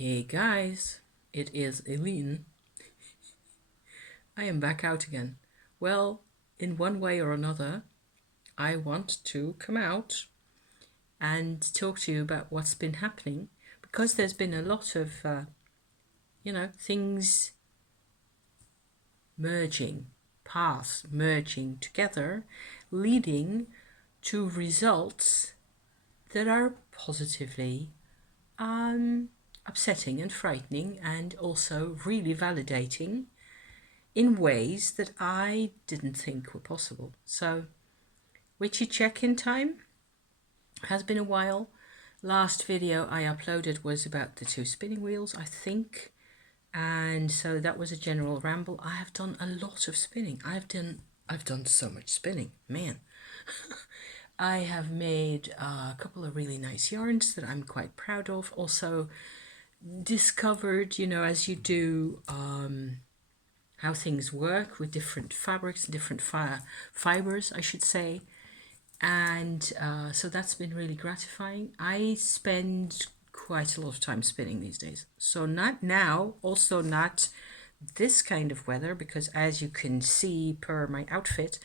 Hey guys, it is Eileen. I am back out again. Well, in one way or another, I want to come out and talk to you about what's been happening because there's been a lot of, things merging, paths merging together, leading to results that are positively upsetting and frightening and also really validating in ways that I didn't think were possible. So, Witchy Check-in time has been a while. Last video I uploaded was about the 2 spinning wheels, I think. And so that was a general ramble. I have done a lot of spinning. I've done so much spinning, man. I have made a couple of really nice yarns that I'm quite proud of. Also discovered, as you do, how things work with different fabrics and different fibers, I should say. And so that's been really gratifying. I spend quite a lot of time spinning these days. So not now, also not this kind of weather, because as you can see per my outfit,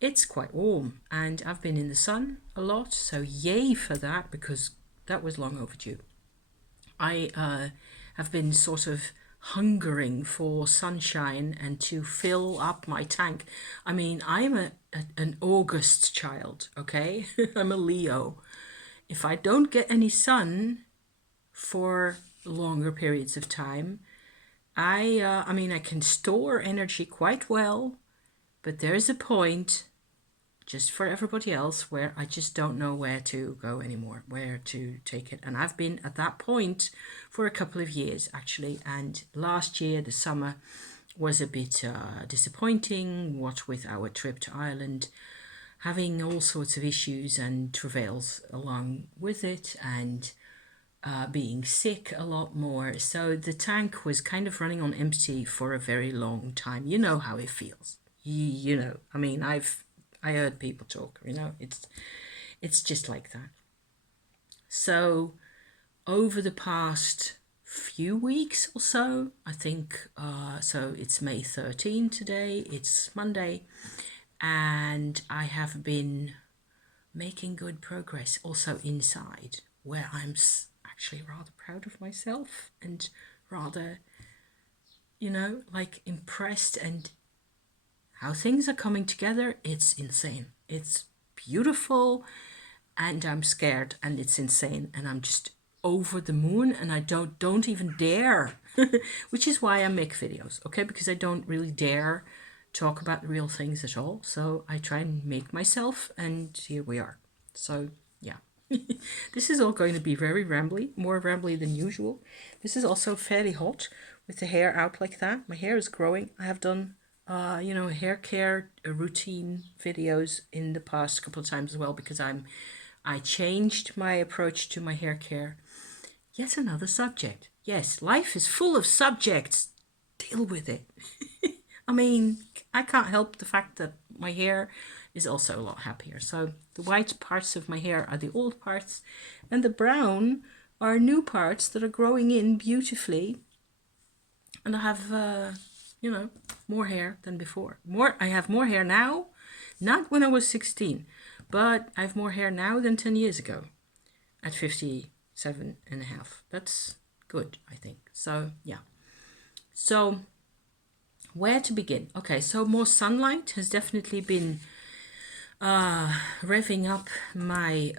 it's quite warm and I've been in the sun a lot. So yay for that, because that was long overdue. I have been sort of hungering for sunshine and to fill up my tank. I mean, I'm an August child, okay? I'm a Leo. If I don't get any sun for longer periods of time, I mean, I can store energy quite well, but there's a point, just for everybody else, where I just don't know where to go anymore, where to take it. And I've been at that point for a couple of years, actually. And last year, the summer was a bit disappointing, what with our trip to Ireland, having all sorts of issues and travails along with it, and being sick a lot more. So the tank was kind of running on empty for a very long time. You know how it feels. I mean, I heard people talk, it's just like that. So over the past few weeks or so, I think, so it's May 13 today, it's Monday, and I have been making good progress also inside, where I'm actually rather proud of myself and rather, impressed, and how things are coming together. It's insane. It's beautiful, and I'm scared, and it's insane, and I'm just over the moon, and I don't even dare, which is why I make videos, okay? Because I don't really dare talk about the real things at all. So I try and make myself, and here we are. So yeah. This is all going to be very rambly, more rambly than usual. This is also fairly hot with the hair out like that. My hair is growing. I have done hair care routine videos in the past couple of times as well, because I changed my approach to my hair care. Yet another subject. Yes, life is full of subjects. Deal with it. I mean, I can't help the fact that my hair is also a lot happier. So the white parts of my hair are the old parts, and the brown are new parts that are growing in beautifully. And I have, more hair than before. I have more hair now, not when I was 16, but I have more hair now than 10 years ago at 57 and a half. That's good, I think. So, yeah. So, where to begin? Okay, so more sunlight has definitely been revving up my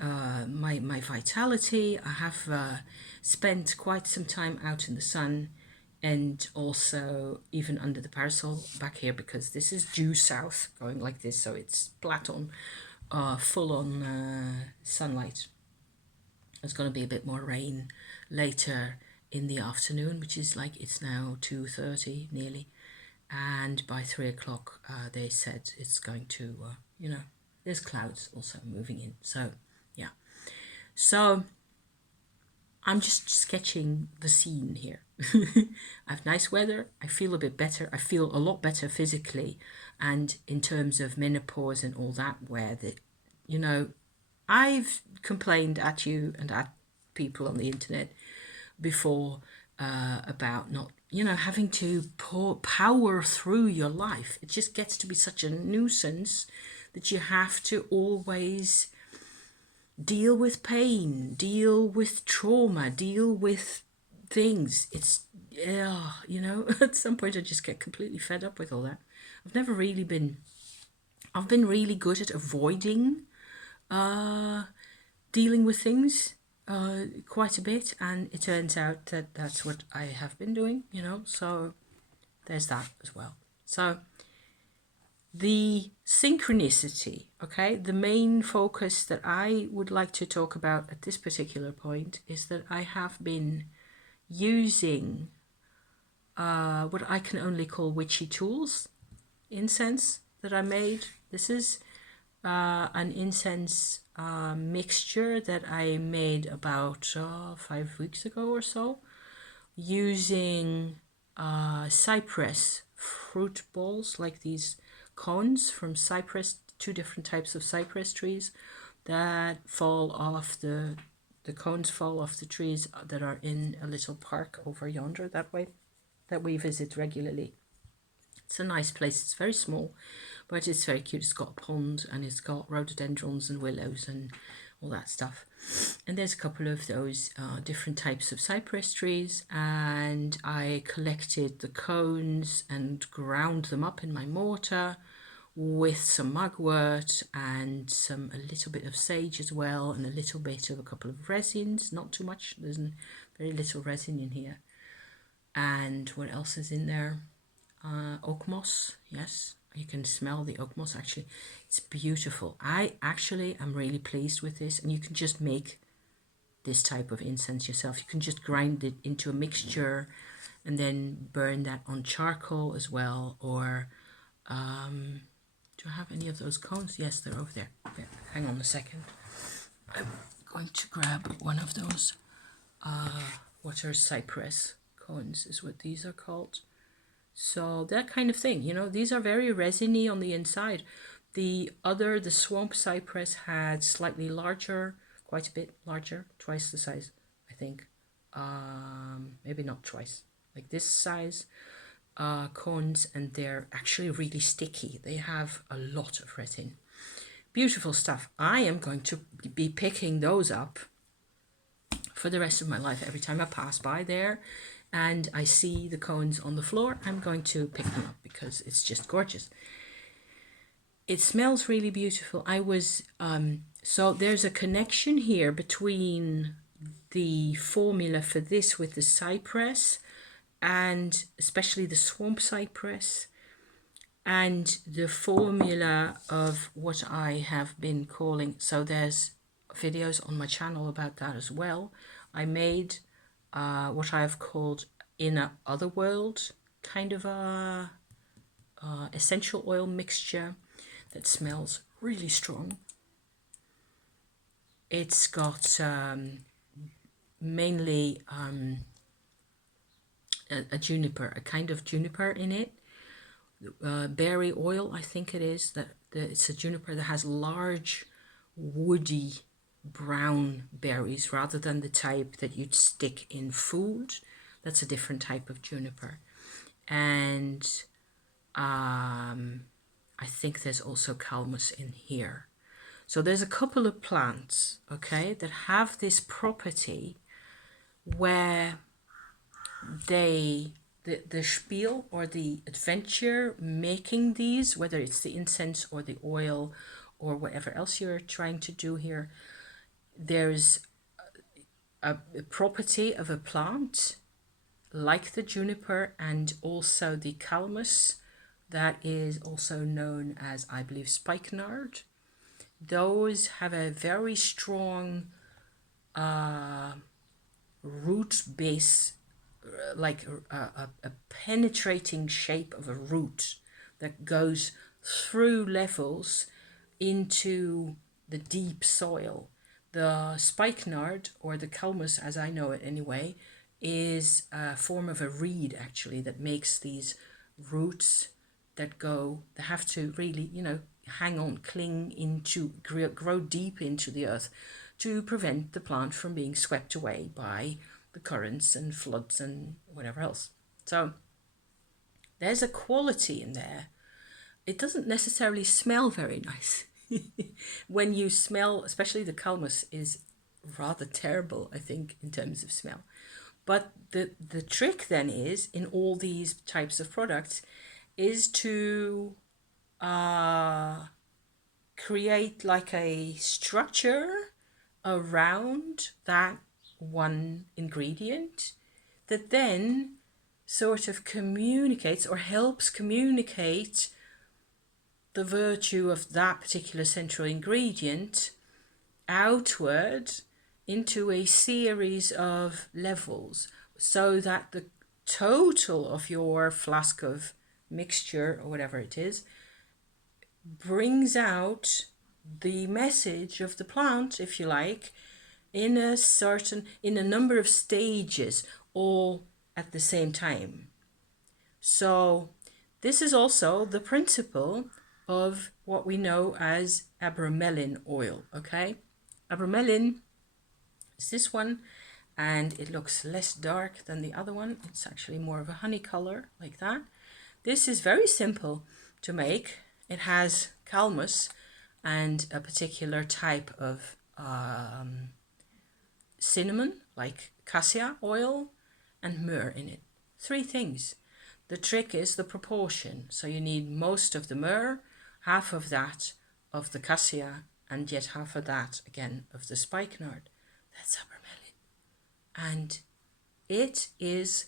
my vitality. I have spent quite some time out in the sun, and also even under the parasol back here, because this is due south going like this, so it's flat on full on sunlight. There's going to be a bit more rain later in the afternoon, which is like, it's now 2:30 nearly, and by 3 o'clock they said it's going to there's clouds also moving in. So yeah, so I'm just sketching the scene here. I have nice weather. I feel a bit better. I feel a lot better physically, and in terms of menopause and all that, where I've complained at you and at people on the internet before about not, having to power through your life. It just gets to be such a nuisance that you have to always deal with pain, deal with trauma, deal with things. It's, yeah, at some point I just get completely fed up with all that. I've been really good at avoiding dealing with things quite a bit, and it turns out that that's what I have been doing, so there's that as well. So the synchronicity, okay, the main focus that I would like to talk about at this particular point is that I have been using what I can only call witchy tools, incense that I made. This is an incense mixture that I made about 5 weeks ago or so, using cypress fruit balls, like these cones from cypress, 2 different types of cypress trees that fall off the cones fall off the trees that are in a little park over yonder that way, that we visit regularly. It's a nice place. It's very small, but it's very cute. It's got a pond, and it's got rhododendrons and willows and all that stuff. And there's a couple of those different types of cypress trees, and I collected the cones and ground them up in my mortar with some mugwort and a little bit of sage as well, and a little bit of a couple of resins, not too much. There's very little resin in here. And what else is in there? Oak moss, yes, you can smell the oak moss. Actually, it's beautiful. I actually am really pleased with this, and you can just make this type of incense yourself. You can just grind it into a mixture and then burn that on charcoal as well. Or do I have any of those cones? Yes, they're over there. Yeah, hang on a second. I'm going to grab one of those water cypress cones is what these are called. So that kind of thing, these are very resiny on the inside. The swamp cypress had slightly larger, quite a bit larger, twice the size, I think. Maybe not twice, like this size cones, and they're actually really sticky. They have a lot of resin. Beautiful stuff. I am going to be picking those up for the rest of my life. Every time I pass by there and I see the cones on the floor, I'm going to pick them up because it's just gorgeous. It smells really beautiful. So there's a connection here between the formula for this with the cypress, and especially the swamp cypress, and the formula of what I have been calling, so there's videos on my channel about that as well. I made what I have called in a otherworld kind of a essential oil mixture that smells really strong. It's got mainly a juniper, a kind of juniper in it. Berry oil, I think it is. It's a juniper that has large, woody, brown berries rather than the type that you'd stick in food. That's a different type of juniper. And I think there's also calmus in here. So there's a couple of plants, okay, that have this property where the spiel or the adventure making these, whether it's the incense or the oil or whatever else you're trying to do here, there's a property of a plant like the juniper and also the calmus that is also known as, I believe, spikenard. Those have a very strong root base, like a penetrating shape of a root that goes through levels into the deep soil. The spikenard, or the calmus as I know it anyway, is a form of a reed actually that makes these roots that have to really, hang on, cling into, grow deep into the earth to prevent the plant from being swept away by the currents and floods and whatever else. So there's a quality in there. It doesn't necessarily smell very nice. When you smell, especially the calmus is rather terrible, I think, in terms of smell. But the trick then is, in all these types of products, is to create like a structure around that one ingredient that then sort of communicates or helps communicate the virtue of that particular central ingredient outward into a series of levels, so that the total of your flask of mixture or whatever it is brings out the message of the plant, if you like, in a number of stages, all at the same time. So this is also the principle of what we know as abromelin oil. Okay, abromelin is this one, and it looks less dark than the other one. It's actually more of a honey color, like that. This is very simple to make. It has calmus and a particular type of cinnamon, like cassia oil, and myrrh in it. 3 things. The trick is the proportion. So you need most of the myrrh, half of that of the cassia, and yet half of that again of the spikenard. That's abromelin. And it is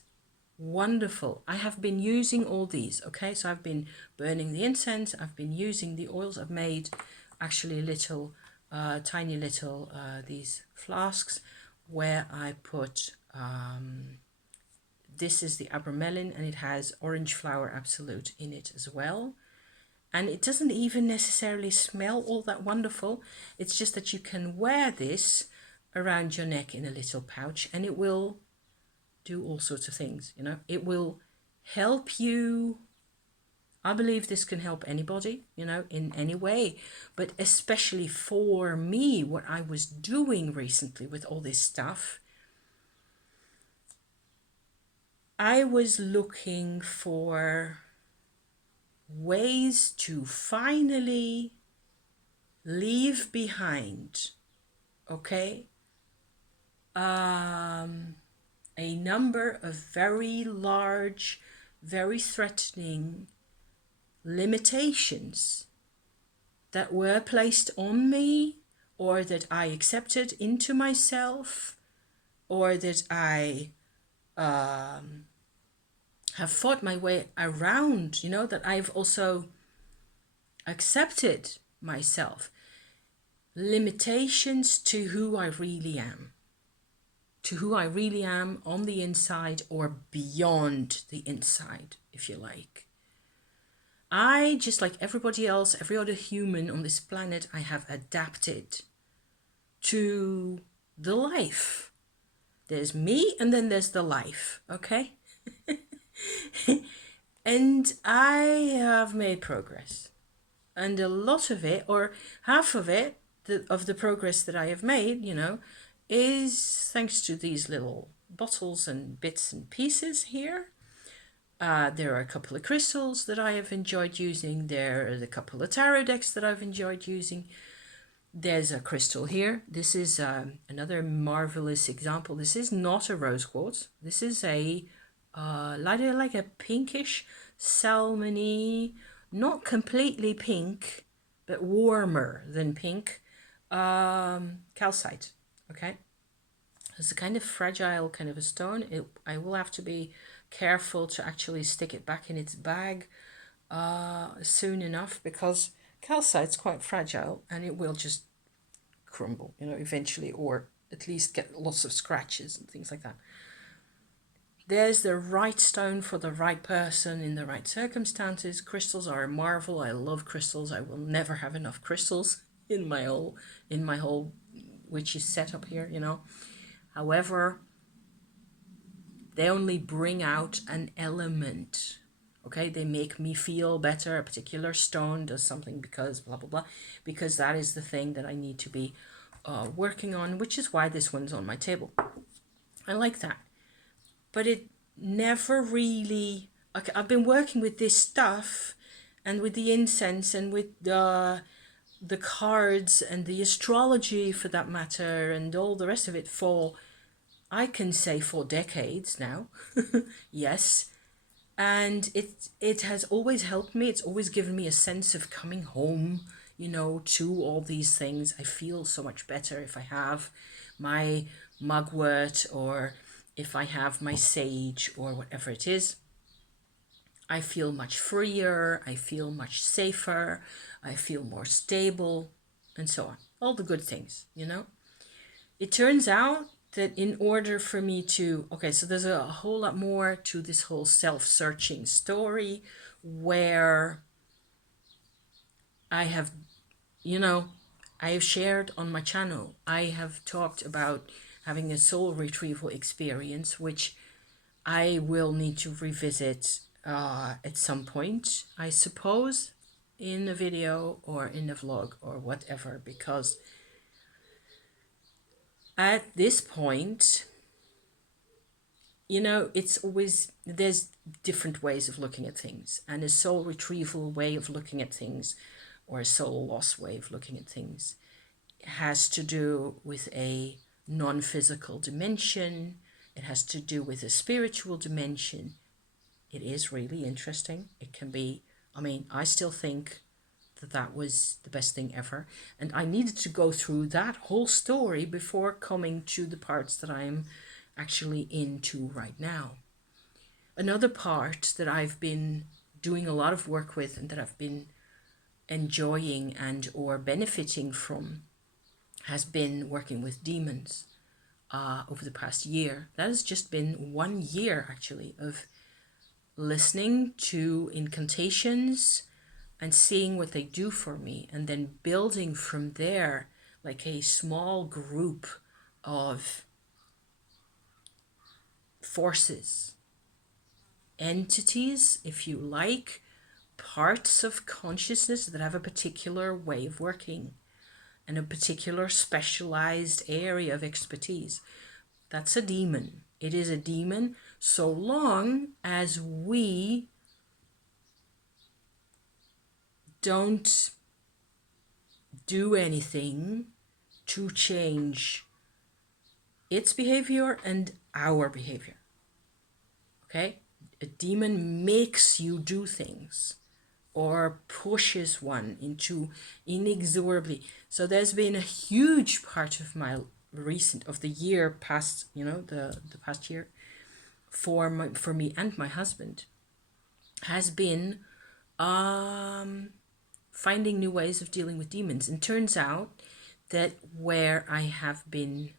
wonderful. I have been using all these. Okay, so I've been burning the incense, I've been using the oils. I've made actually little tiny little these flasks where I put this is the abromelin, and it has orange flower absolute in it as well. And it doesn't even necessarily smell all that wonderful. It's just that you can wear this around your neck in a little pouch, and it will do all sorts of things. You know, it will help you. I believe this can help anybody, you know, in any way, but especially for me, what I was doing recently with all this stuff, I was looking for ways to finally leave behind, okay, a number of very large, very threatening limitations that were placed on me, or that I accepted into myself, or that I have fought my way around, you know, that I've also accepted myself. Limitations to who I really am. To who I really am on the inside, or beyond the inside, if you like. I, just like everybody else, every other human on this planet, I have adapted to the life. There's me, and then there's the life, okay? And I have made progress. And a lot of it, or half of it, of the progress that I have made, you know, is thanks to these little bottles and bits and pieces here. There are a couple of crystals that I have enjoyed using. There are a couple of tarot decks that I've enjoyed using. There's a crystal here. This is another marvelous example. This is not a rose quartz. This is a like a pinkish, salmony, not completely pink, but warmer than pink, calcite. Okay, it's a kind of fragile kind of a stone. I will have to be careful to actually stick it back in its bag soon enough, because calcite's quite fragile and it will just crumble, you know, eventually, or at least get lots of scratches and things like that. There's the right stone for the right person in the right circumstances. Crystals are a marvel. I love crystals. I will never have enough crystals in my whole witchy setup here, you know. However, they only bring out an element. Okay, they make me feel better. A particular stone does something because blah, blah, blah. Because that is the thing that I need to be working on, which is why this one's on my table. I like that. But it never really, okay, I've been working with this stuff and with the incense and with the cards and the astrology for that matter and all the rest of it for, I can say, for decades now. Yes. And it has always helped me. It's always given me a sense of coming home, you know, to all these things. I feel so much better if I have my mugwort or if I have my sage or whatever it is. I feel much freer, I feel much safer, I feel more stable, and so on. All the good things, you know? It turns out that in order for me to, okay, so there's a whole lot more to this whole self-searching story where I have, you know, I have shared on my channel, I have talked about having a soul retrieval experience, which I will need to revisit at some point, I suppose, in a video or in a vlog or whatever, because at this point, you know, it's always, there's different ways of looking at things, and a soul retrieval way of looking at things or a soul loss way of looking at things has to do with a non-physical dimension. It has to do with a spiritual dimension. It is really interesting. It can be, I mean, I still think that that was the best thing ever. And I needed to go through that whole story before coming to the parts that I'm actually into right now. Another part that I've been doing a lot of work with and that I've been enjoying and or benefiting from has been working with demons over the past year. That has just been 1 year actually of listening to incantations and seeing what they do for me, and then building from there like a small group of forces, entities, if you like, parts of consciousness that have a particular way of working and a particular specialized area of expertise. That's a demon. It is a demon so long as we don't do anything to change its behavior and our behavior. Okay? A demon makes you do things or pushes one into inexorably. So there's been a huge part of my of the year past, you know, the past year for me and my husband has been finding new ways of dealing with demons. And turns out that where I have been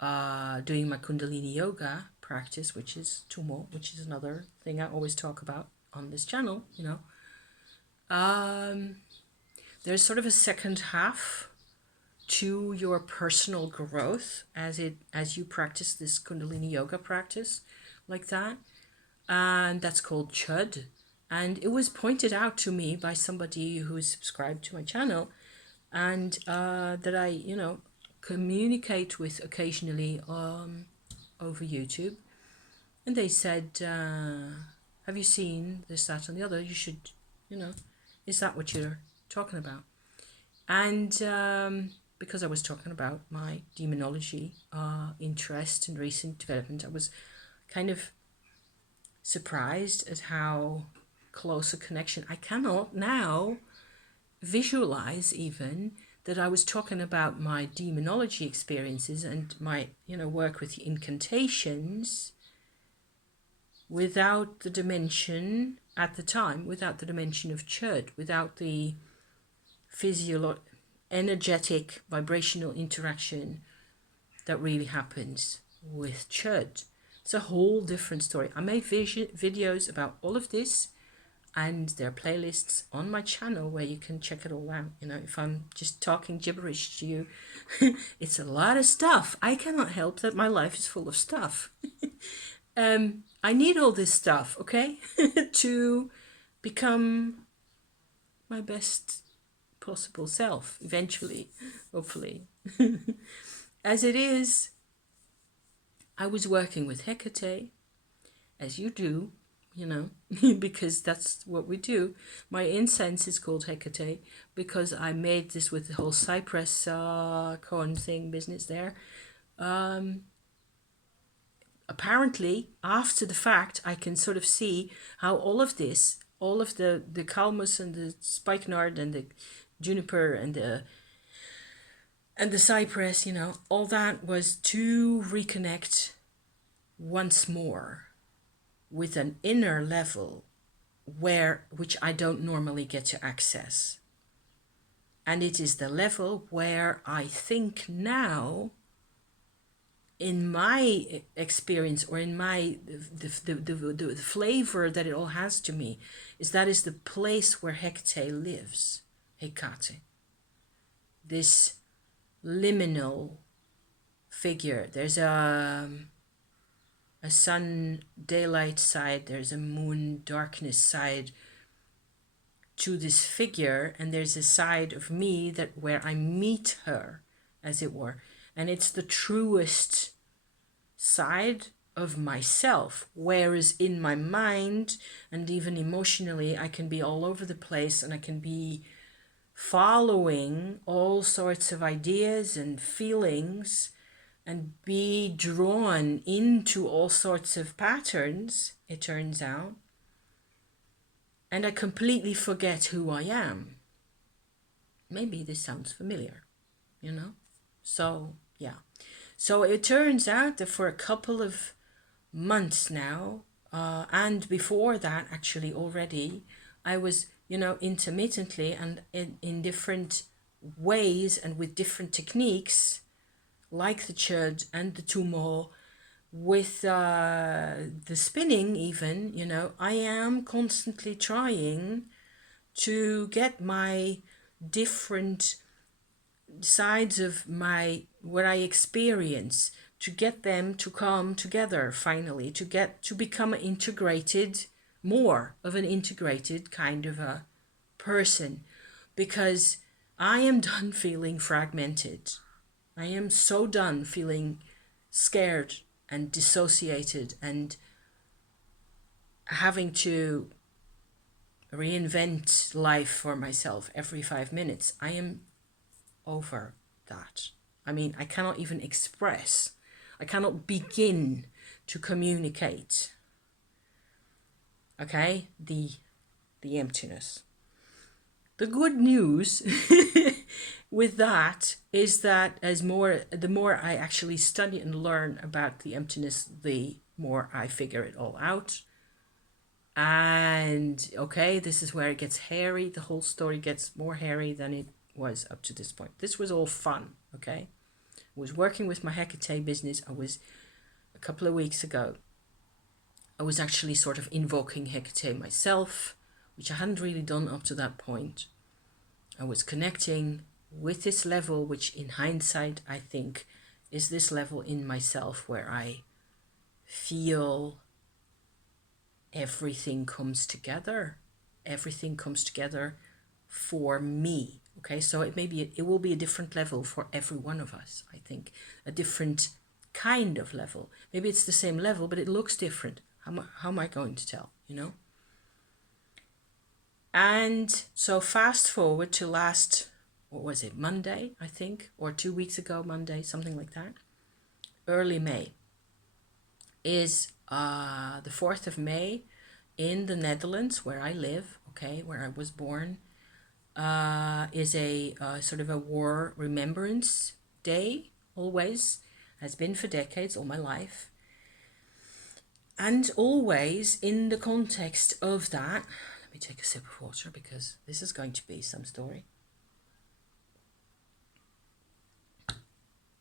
doing my Kundalini yoga practice, which is Tumo, which is another thing I always talk about on this channel, you know, there's sort of a second half to your personal growth as you practice this Kundalini yoga practice like that, and that's called Chud. And it was pointed out to me by somebody who is subscribed to my channel, and that I, you know, communicate with occasionally over YouTube. And they said, have you seen this, that, and the other? You should, you know, is that what you're talking about? And because I was talking about my demonology interest and recent development, I was kind of surprised at how close a connection. I cannot now visualize even that I was talking about my demonology experiences and my, you know, work with incantations without the dimension at the time, without the dimension of Chud, without the energetic vibrational interaction that really happens with Chud. It's a whole different story. I made videos about all of this, and there are playlists on my channel where you can check it all out. You know, if I'm just talking gibberish to you, it's a lot of stuff. I cannot help that my life is full of stuff. I need all this stuff, okay, to become my best possible self eventually, hopefully. As it is, I was working with Hekate, as you do, you know, because that's what we do. My incense is called Hekate because I made this with the whole cypress corn thing business there. Apparently, after the fact, I can sort of see how all of this, all of the calmus and the spikenard and the juniper and the cypress, you know, all that was to reconnect once more with an inner level which I don't normally get to access. And it is the level where I think now, in my experience, or in my the flavor that it all has to me, is that is the place where Hecate lives. Hekate, this liminal figure. There's a sun daylight side, there's a moon darkness side to this figure, and there's a side of me that where I meet her, as it were, and it's the truest side of myself. Whereas in my mind and even emotionally, I can be all over the place, and I can be following all sorts of ideas and feelings and be drawn into all sorts of patterns, it turns out, and I completely forget who I am. Maybe this sounds familiar, you know? So, yeah. So it turns out that for a couple of months now, and before that actually already, I was, you know, intermittently and in different ways and with different techniques, like the chud and the tumor, with the spinning even, you know, I am constantly trying to get my different sides of my what I experience, to get them to come together finally, to become more of an integrated kind of a person, because I am done feeling fragmented. I am so done feeling scared and dissociated and having to reinvent life for myself every 5 minutes. I am over that. I mean, I cannot even express, I cannot begin to communicate, okay, the emptiness. The good news with that is that the more I actually study and learn about the emptiness, the more I figure it all out. And okay, this is where it gets hairy. The whole story gets more hairy than it was up to this point. This was all fun, okay? I was working with my Hekate business. A couple of weeks ago, I was actually sort of invoking Hekate myself, which I hadn't really done up to that point. I was connecting with this level, which in hindsight, I think is this level in myself where I feel everything comes together. Everything comes together for me. Okay, so it will be a different level for every one of us, I think. A different kind of level. Maybe it's the same level, but it looks different. How am I going to tell, you know? And so fast forward to last, what was it, Monday, I think, or 2 weeks ago, Monday, something like that. Early May is the 4th of May in the Netherlands, where I live, okay, where I was born, is a sort of a war remembrance day, always, has been for decades, all my life. And always in the context of that, let me take a sip of water because this is going to be some story.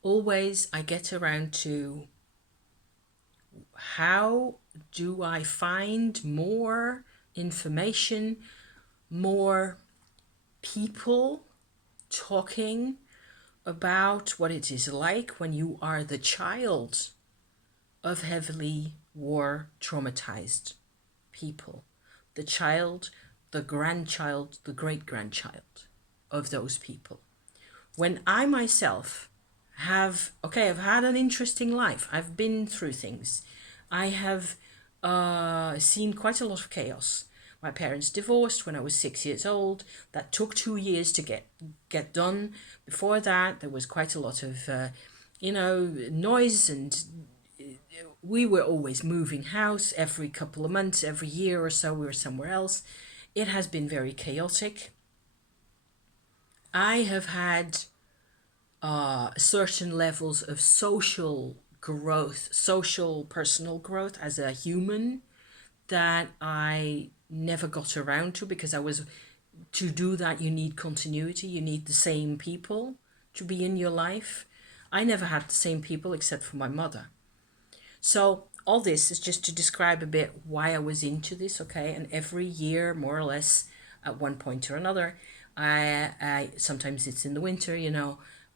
Always I get around to how do I find more information, more people talking about what it is like when you are the child of heavily war traumatized people, the child, the grandchild, the great grandchild of those people. When I myself I've had an interesting life. I've been through things. I have seen quite a lot of chaos. My parents divorced when I was 6 years old. That took 2 years to get done. Before that, there was quite a lot of, noise, and we were always moving house every couple of months, every year or so. We were somewhere else. It has been very chaotic. I have had certain levels of social growth, social personal growth as a human that I never got around to, because to do that, you need continuity, you need the same people to be in your life. I never had the same people except for my mother. So all this is just to describe a bit why I was into this, okay? And every year, more or less, at one point or another, I sometimes it's in the winter,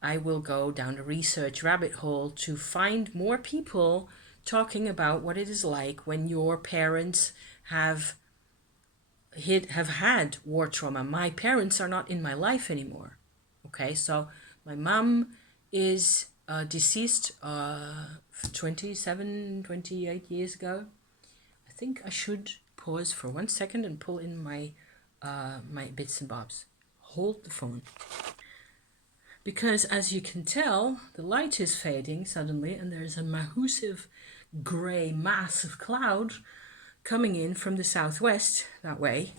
I will go down a research rabbit hole to find more people talking about what it is like when your parents have had war trauma. My parents are not in my life anymore. Okay, so my mom is deceased 28 years ago. I think I should pause for 1 second and pull in my my bits and bobs. Hold the phone. Because as you can tell, the light is fading suddenly, and there's a massive grey mass of cloud coming in from the southwest that way.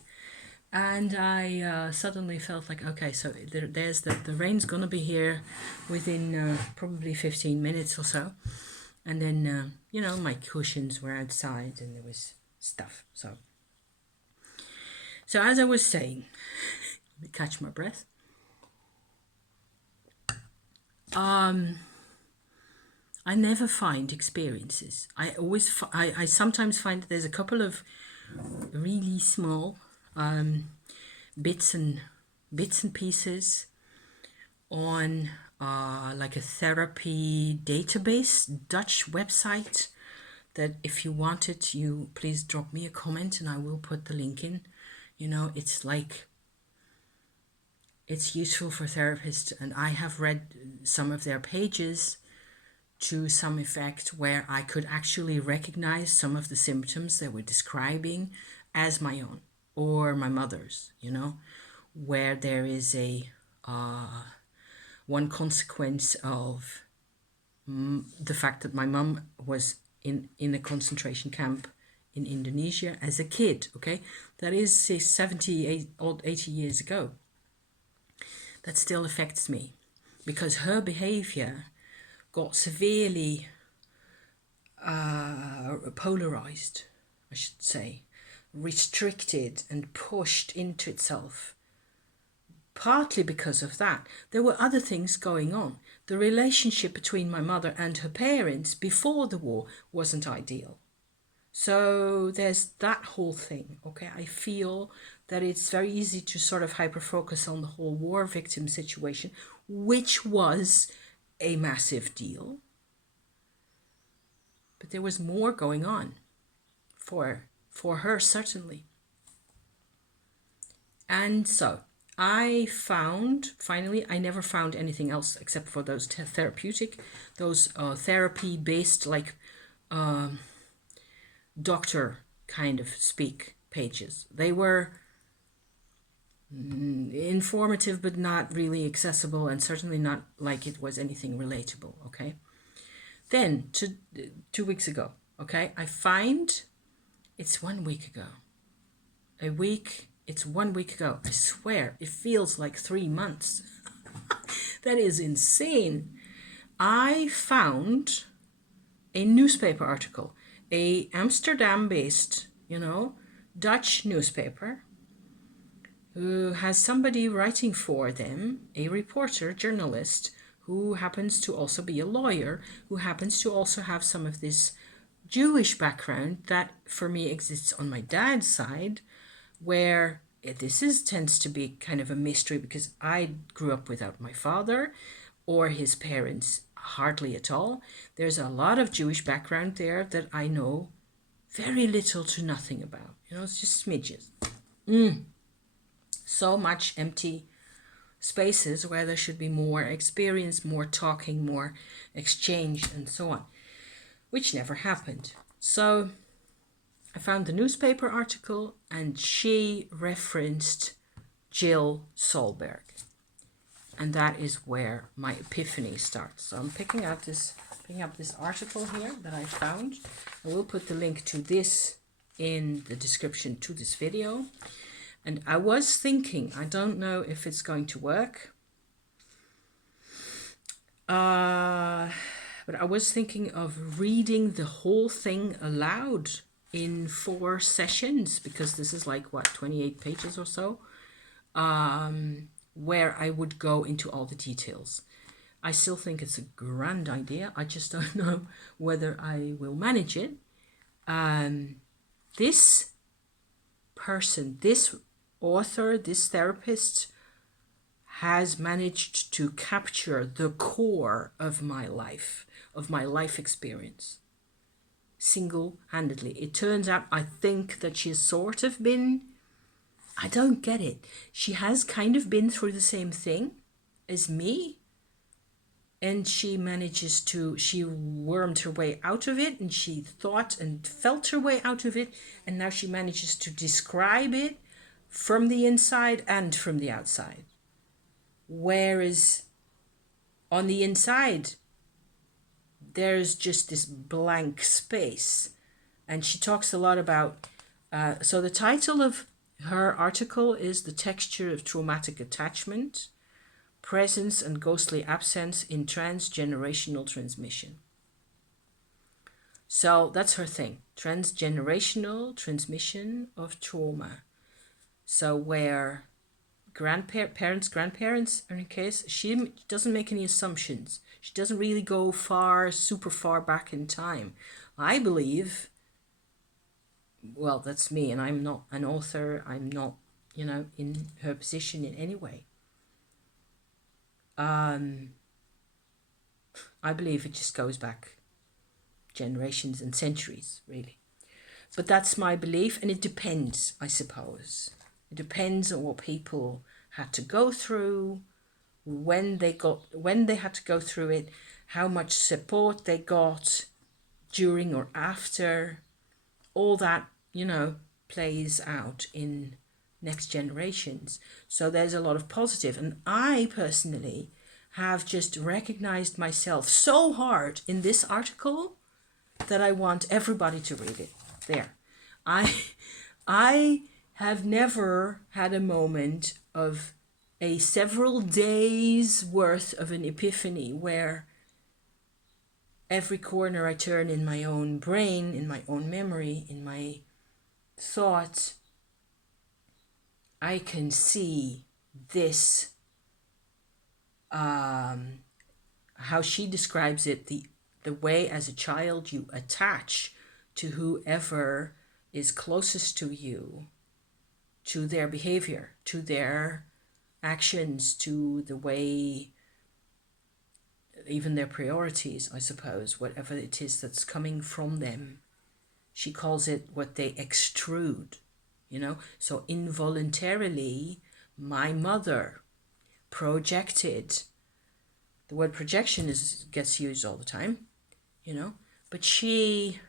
And I suddenly felt like, okay, so there's the rain's gonna be here within probably 15 minutes or so. And then, my cushions were outside and there was stuff. So as I was saying, let me catch my breath. I never find experiences. I sometimes find that there's a couple of really small bits and pieces on like a therapy database, Dutch website, that if you want it, you please drop me a comment and I will put the link in. It's like, it's useful for therapists, and I have read some of their pages to some effect where I could actually recognize some of the symptoms they were describing as my own or my mother's, where there is a one consequence of the fact that my mum was in a concentration camp in Indonesia as a kid, okay? That is, say, 70 or 80 years ago. That still affects me because her behavior got severely polarized, I should say, restricted and pushed into itself. Partly because of that, there were other things going on. The relationship between my mother and her parents before the war wasn't ideal. So there's that whole thing, okay? I feel that it's very easy to sort of hyper-focus on the whole war victim situation, which was a massive deal. But there was more going on for her, certainly. And so I I never found anything else except for those therapy-based, like doctor kind of speak pages. They were informative but not really accessible, and certainly not like it was anything relatable, okay? Then, 2 weeks ago, okay, I find it's 1 week ago. It's 1 week ago. I swear, it feels like 3 months. That is insane. I found a newspaper article, a Amsterdam-based, Dutch newspaper, who has somebody writing for them, a reporter, journalist, who happens to also be a lawyer, who happens to also have some of this Jewish background that for me exists on my dad's side, where tends to be kind of a mystery because I grew up without my father or his parents hardly at all. There's a lot of Jewish background there that I know very little to nothing about. It's just smidges. So much empty spaces where there should be more experience, more talking, more exchange, and so on, which never happened. So I found the newspaper article, and she referenced Jill Solberg. And that is where my epiphany starts. So I'm picking up this article here that I found. I will put the link to this in the description to this video. And I was thinking, I don't know if it's going to work, but I was thinking of reading the whole thing aloud in 4 sessions, because this is like, what, 28 pages or so, where I would go into all the details. I still think it's a grand idea. I just don't know whether I will manage it. This person, this author, this therapist has managed to capture the core of my life experience, single-handedly. It turns out, I think that she's sort of been, I don't get it. She has kind of been through the same thing as me, and she wormed her way out of it, and she thought and felt her way out of it, and now she manages to describe it from the inside and from the outside. Whereas on the inside, there's just this blank space. And she talks a lot about, so the title of her article is The Texture of Traumatic Attachment, Presence and Ghostly Absence in Transgenerational Transmission. So that's her thing, transgenerational transmission of trauma. So where grandparents are in case, she doesn't make any assumptions. She doesn't really go super far back in time. I believe, well, that's me, and I'm not an author. I'm not, in her position in any way. I believe it just goes back generations and centuries, really. But that's my belief, and it depends, I suppose. It depends on what people had to go through, when they had to go through it, how much support they got during or after. All that, plays out in next generations. So there's a lot of positive. And I personally have just recognized myself so hard in this article that I want everybody to read it. There. I have never had a moment of a several days worth of an epiphany where every corner I turn in my own brain, in my own memory, in my thoughts, I can see this, how she describes it, the way as a child you attach to whoever is closest to you, to their behavior, to their actions, to the way, even their priorities, I suppose, whatever it is that's coming from them. She calls it what they extrude, So involuntarily, my mother projected. The word projection gets used all the time, But she,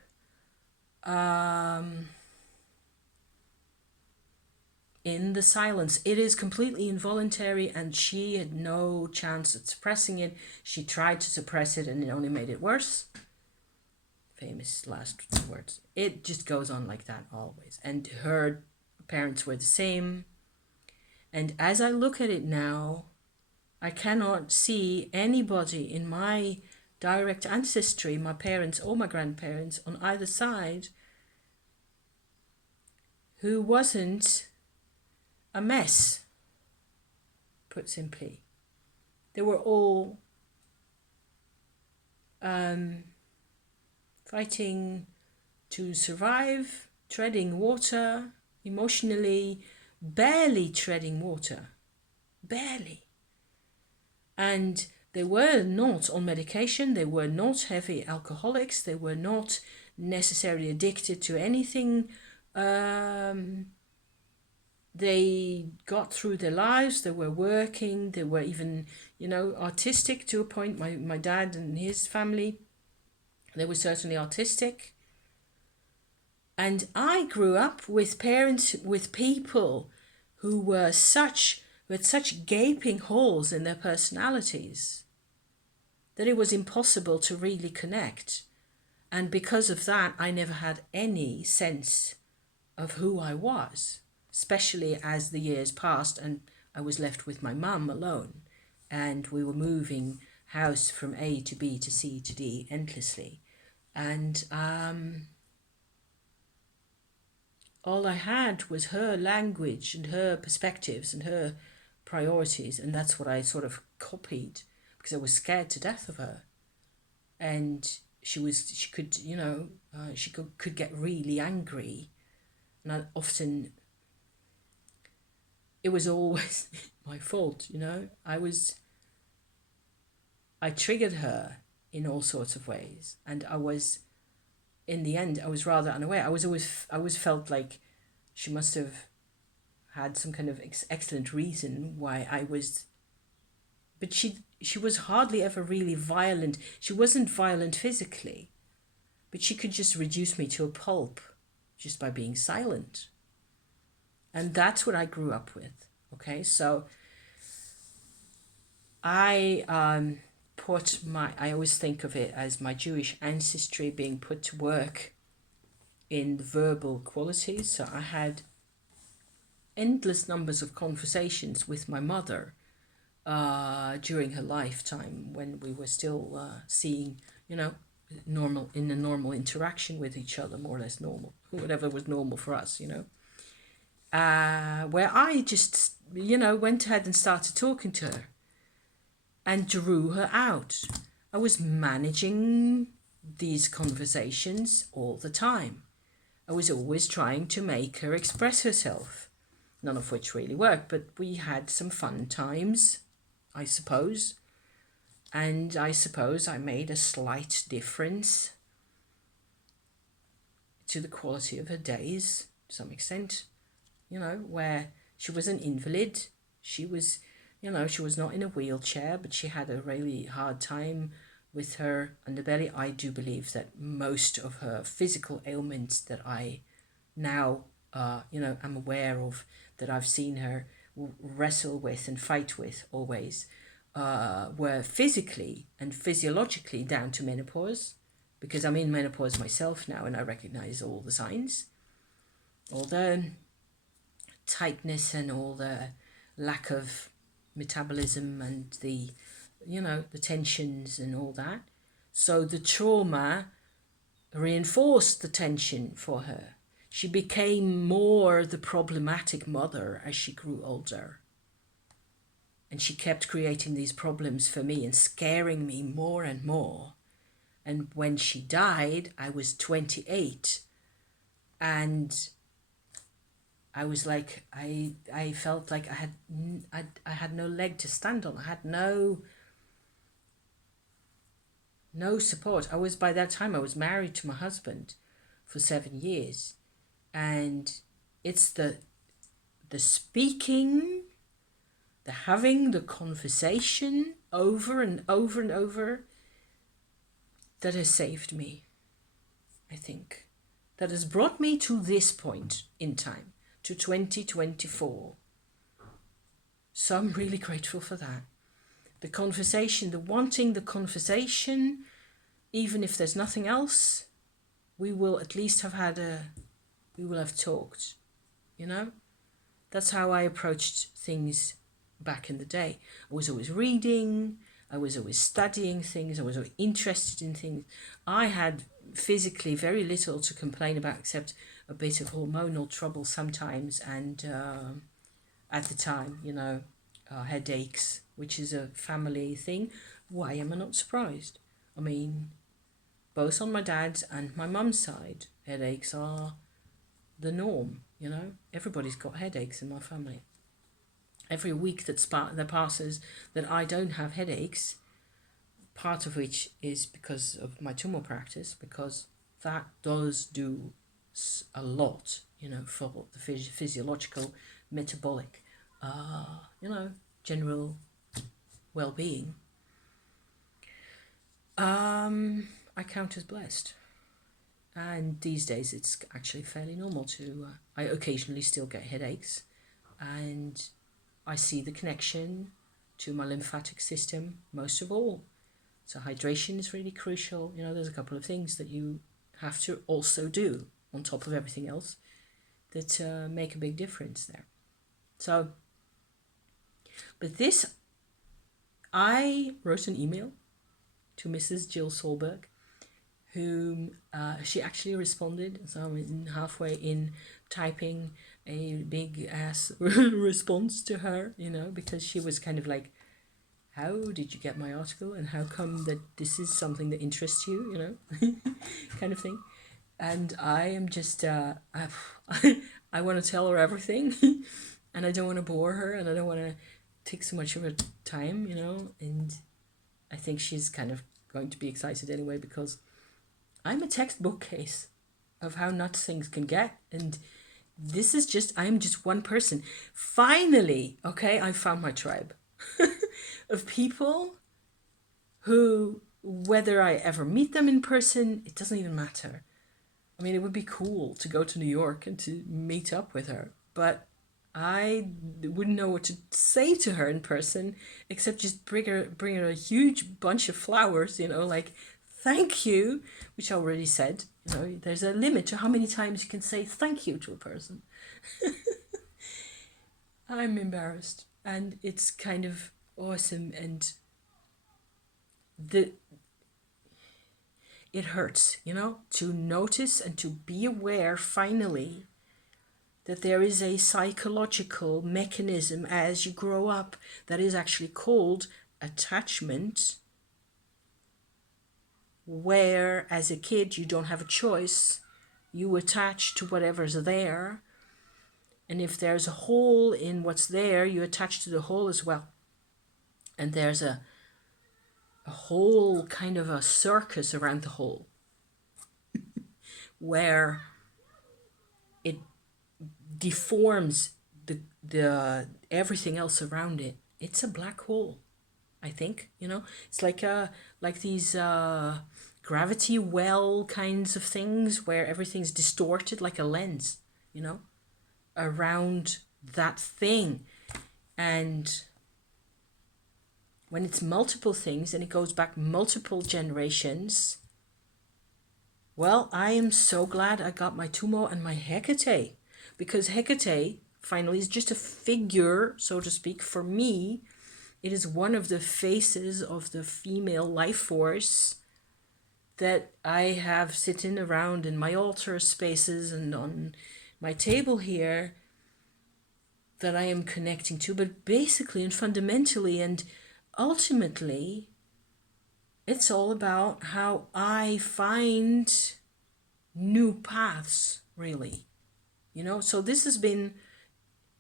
in the silence, it is completely involuntary, and she had no chance at suppressing it. She tried to suppress it, and it only made it worse. Famous last words. It just goes on like that always. And her parents were the same. And as I look at it now, I cannot see anybody in my direct ancestry, my parents or my grandparents on either side, who wasn't a mess, put simply. They were all fighting to survive, treading water, emotionally, barely treading water. Barely. And they were not on medication, they were not heavy alcoholics, they were not necessarily addicted to anything they got through their lives, they were working, they were even, artistic to a point. My dad and his family, they were certainly artistic. And I grew up with parents, with people who had such gaping holes in their personalities that it was impossible to really connect. And because of that, I never had any sense of who I was, especially as the years passed and I was left with my mum alone. And we were moving house from A to B to C to D endlessly. And all I had was her language and her perspectives and her priorities. And that's what I sort of copied because I was scared to death of her. And she could get really angry. And it was always my fault, I triggered her in all sorts of ways. And in the end, I was rather unaware. I always felt like she must have had some kind of excellent reason why I was, but she was hardly ever really violent. She wasn't violent physically, but she could just reduce me to a pulp just by being silent. And that's what I grew up with. Okay, so I always think of it as my Jewish ancestry being put to work in the verbal qualities. So I had endless numbers of conversations with my mother during her lifetime when we were still seeing, normal interaction with each other, more or less normal, whatever was normal for us, where I just, went ahead and started talking to her and drew her out. I was managing these conversations all the time. I was always trying to make her express herself, none of which really worked, but we had some fun times, I suppose. And I suppose I made a slight difference to the quality of her days, to some extent, where she was an invalid. She was, she was not in a wheelchair, but she had a really hard time with her underbelly. I do believe that most of her physical ailments that I now, am aware of, that I've seen her wrestle with and fight with always, were physically and physiologically down to menopause, because I'm in menopause myself now and I recognize all the signs, all the tightness and all the lack of metabolism and the tensions and all that. So the trauma reinforced the tension for her. She became more the problematic mother as she grew older. And she kept creating these problems for me and scaring me more and more. And when she died, I was 28. And I was like, I felt like I had no leg to stand on. I had no support. By that time, I was married to my husband for 7 years. And it's the speaking, the having the conversation over and over and over that has saved me, I think. That has brought me to this point in time, to 2024. So I'm really grateful for that. The conversation, the wanting the conversation, even if there's nothing else, we will at least we will have talked, That's how I approached things back in the day. I was always reading, I was always studying things, I was always interested in things. I had physically very little to complain about except a bit of hormonal trouble sometimes, and at the time, headaches, which is a family thing. Why am I not surprised? I mean, both on my dad's and my mum's side, headaches are the norm, Everybody's got headaches in my family. Every week that passes that I don't have headaches, part of which is because of my tumor practice, because that does do a lot, for the physiological metabolic, general well-being, I count as blessed. And these days it's actually fairly normal to, I occasionally still get headaches, and I see the connection to my lymphatic system most of all. So hydration is really crucial. There's a couple of things that you have to also do on top of everything else that make a big difference there. So, but this, I wrote an email to Mrs. Jill Solberg, whom she actually responded. So I'm halfway in typing a big ass response to her, because she was kind of like, how did you get my article, and how come that this is something that interests you, kind of thing. And I am just, I want to tell her everything, and I don't want to bore her, and I don't want to take so much of her time, and I think she's kind of going to be excited anyway, because I'm a textbook case of how nuts things can get, and this is just, I'm just one person. Finally, okay, I found my tribe of people who, whether I ever meet them in person, it doesn't even matter. I mean, it would be cool to go to New York and to meet up with her, but I wouldn't know what to say to her in person except just bring her a huge bunch of flowers, like thank you, which I already said. There's a limit to how many times you can say thank you to a person. I'm embarrassed, and it's kind of awesome, and it hurts, to notice and to be aware finally that there is a psychological mechanism as you grow up that is actually called attachment, where as a kid you don't have a choice. You attach to whatever's there, and if there's a hole in what's there, you attach to the hole as well. And there's a whole kind of a circus around the hole where it deforms the everything else around it. It's a black hole, I think. It's like these gravity well kinds of things where everything's distorted like a lens, around that thing. And when it's multiple things and it goes back multiple generations, well, I am so glad I got my Tumo and my Hekate, because Hekate finally is just a figure, so to speak, for me. It is one of the faces of the female life force that I have sitting around in my altar spaces and on my table here that I am connecting to. But basically and fundamentally and ultimately, it's all about how I find new paths, really. So this has been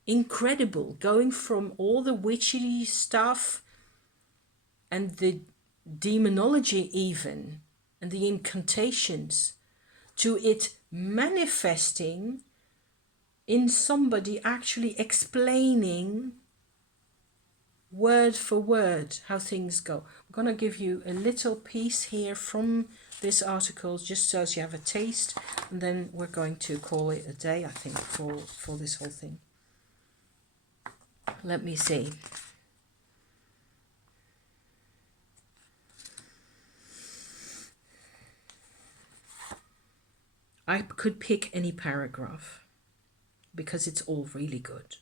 incredible, going from all the witchy stuff and the demonology even, and the incantations, to it manifesting in somebody actually explaining word for word how things go. I'm going to give you a little piece here from this article just so as you have a taste, and then we're going to call it a day, I think, for this whole thing. Let me see. I could pick any paragraph because it's all really good.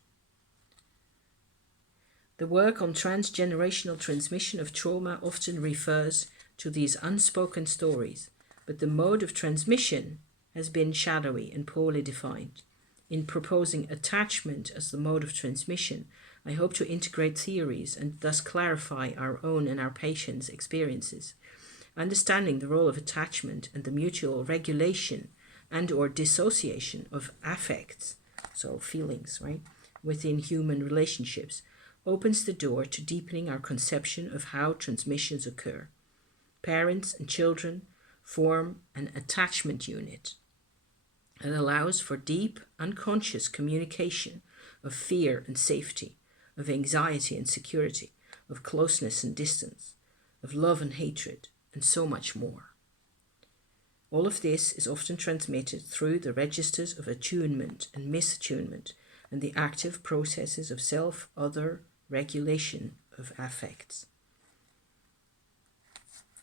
The work on transgenerational transmission of trauma often refers to these unspoken stories, but the mode of transmission has been shadowy and poorly defined. In proposing attachment as the mode of transmission, I hope to integrate theories and thus clarify our own and our patients' experiences. Understanding the role of attachment and the mutual regulation and or dissociation of affects, so feelings, right, within human relationships, opens the door to deepening our conception of how transmissions occur. Parents and children form an attachment unit that allows for deep, unconscious communication of fear and safety, of anxiety and security, of closeness and distance, of love and hatred, and so much more. All of this is often transmitted through the registers of attunement and misattunement and the active processes of self-other regulation of affects.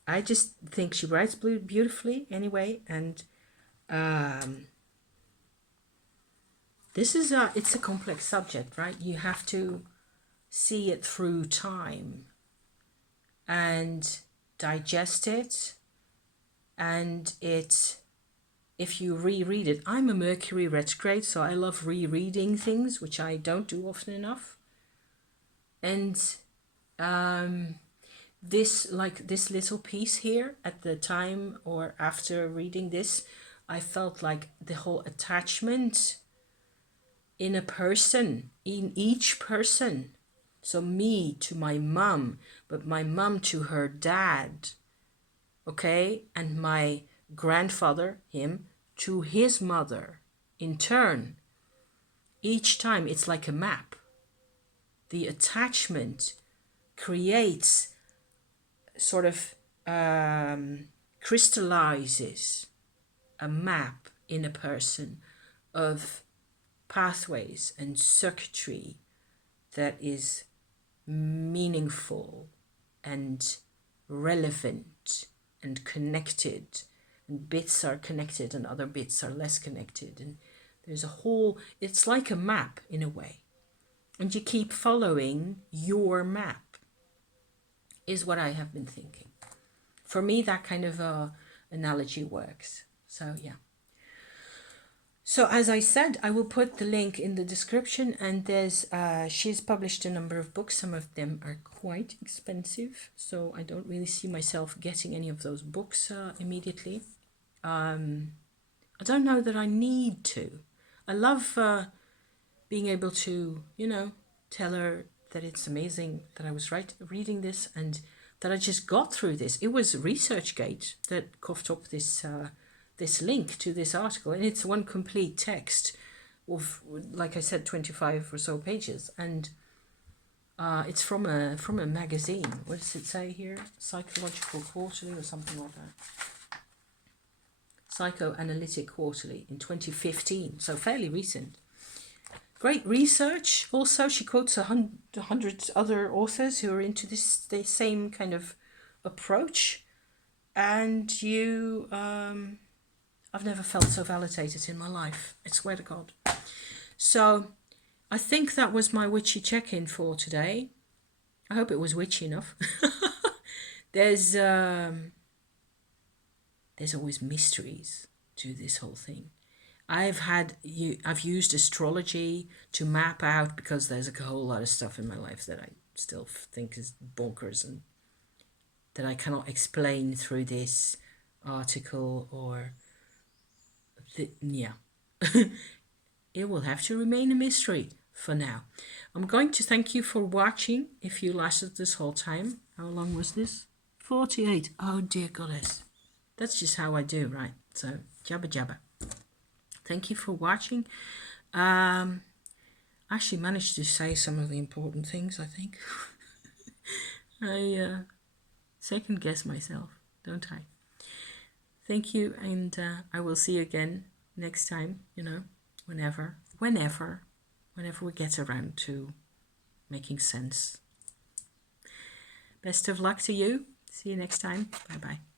I just think she writes beautifully anyway, and this is it's a complex subject, right? You have to see it through time and digest it, and if you reread it, I'm a Mercury retrograde, so I love rereading things, which I don't do often enough. And this little piece here at the time or after reading this, I felt like the whole attachment in a person, in each person. So me to my mum, but my mum to her dad, okay? And my grandfather, him, to his mother in turn. Each time it's like a map. The attachment creates, sort of crystallizes a map in a person of pathways and circuitry that is meaningful and relevant and connected, and bits are connected and other bits are less connected, and there's a whole, it's like a map in a way, and you keep following your map is what I have been thinking. For me, that kind of analogy works. So yeah. So as I said, I will put the link in the description, and there's she's published a number of books. Some of them are quite expensive, so I don't really see myself getting any of those books immediately. I don't know that I need to. I love being able to, tell her that it's amazing that I was reading this and that I just got through this. It was ResearchGate that coughed up this this link to this article, and it's one complete text of, like I said, 25 or so pages, and it's from a magazine. What does it say here? Psychological Quarterly or something like that. Psychoanalytic Quarterly in 2015, so fairly recent. Great research. Also, she quotes 100 other authors who are into the same kind of approach, and I've never felt so validated in my life. I swear to God. So I think that was my witchy check-in for today. I hope it was witchy enough. There's always mysteries to this whole thing. I've used astrology to map out, because there's a whole lot of stuff in my life that I still think is bonkers and that I cannot explain through this article or it will have to remain a mystery for now. I'm going to thank you for watching. If you lasted this whole time, how long was this? 48. Oh dear goddess. That's just how I do, right? So jabba jabba. Thank you for watching. I actually managed to say some of the important things, I think. I second guess myself, don't I? Thank you, and I will see you again next time, whenever we get around to making sense. Best of luck to you. See you next time. Bye-bye.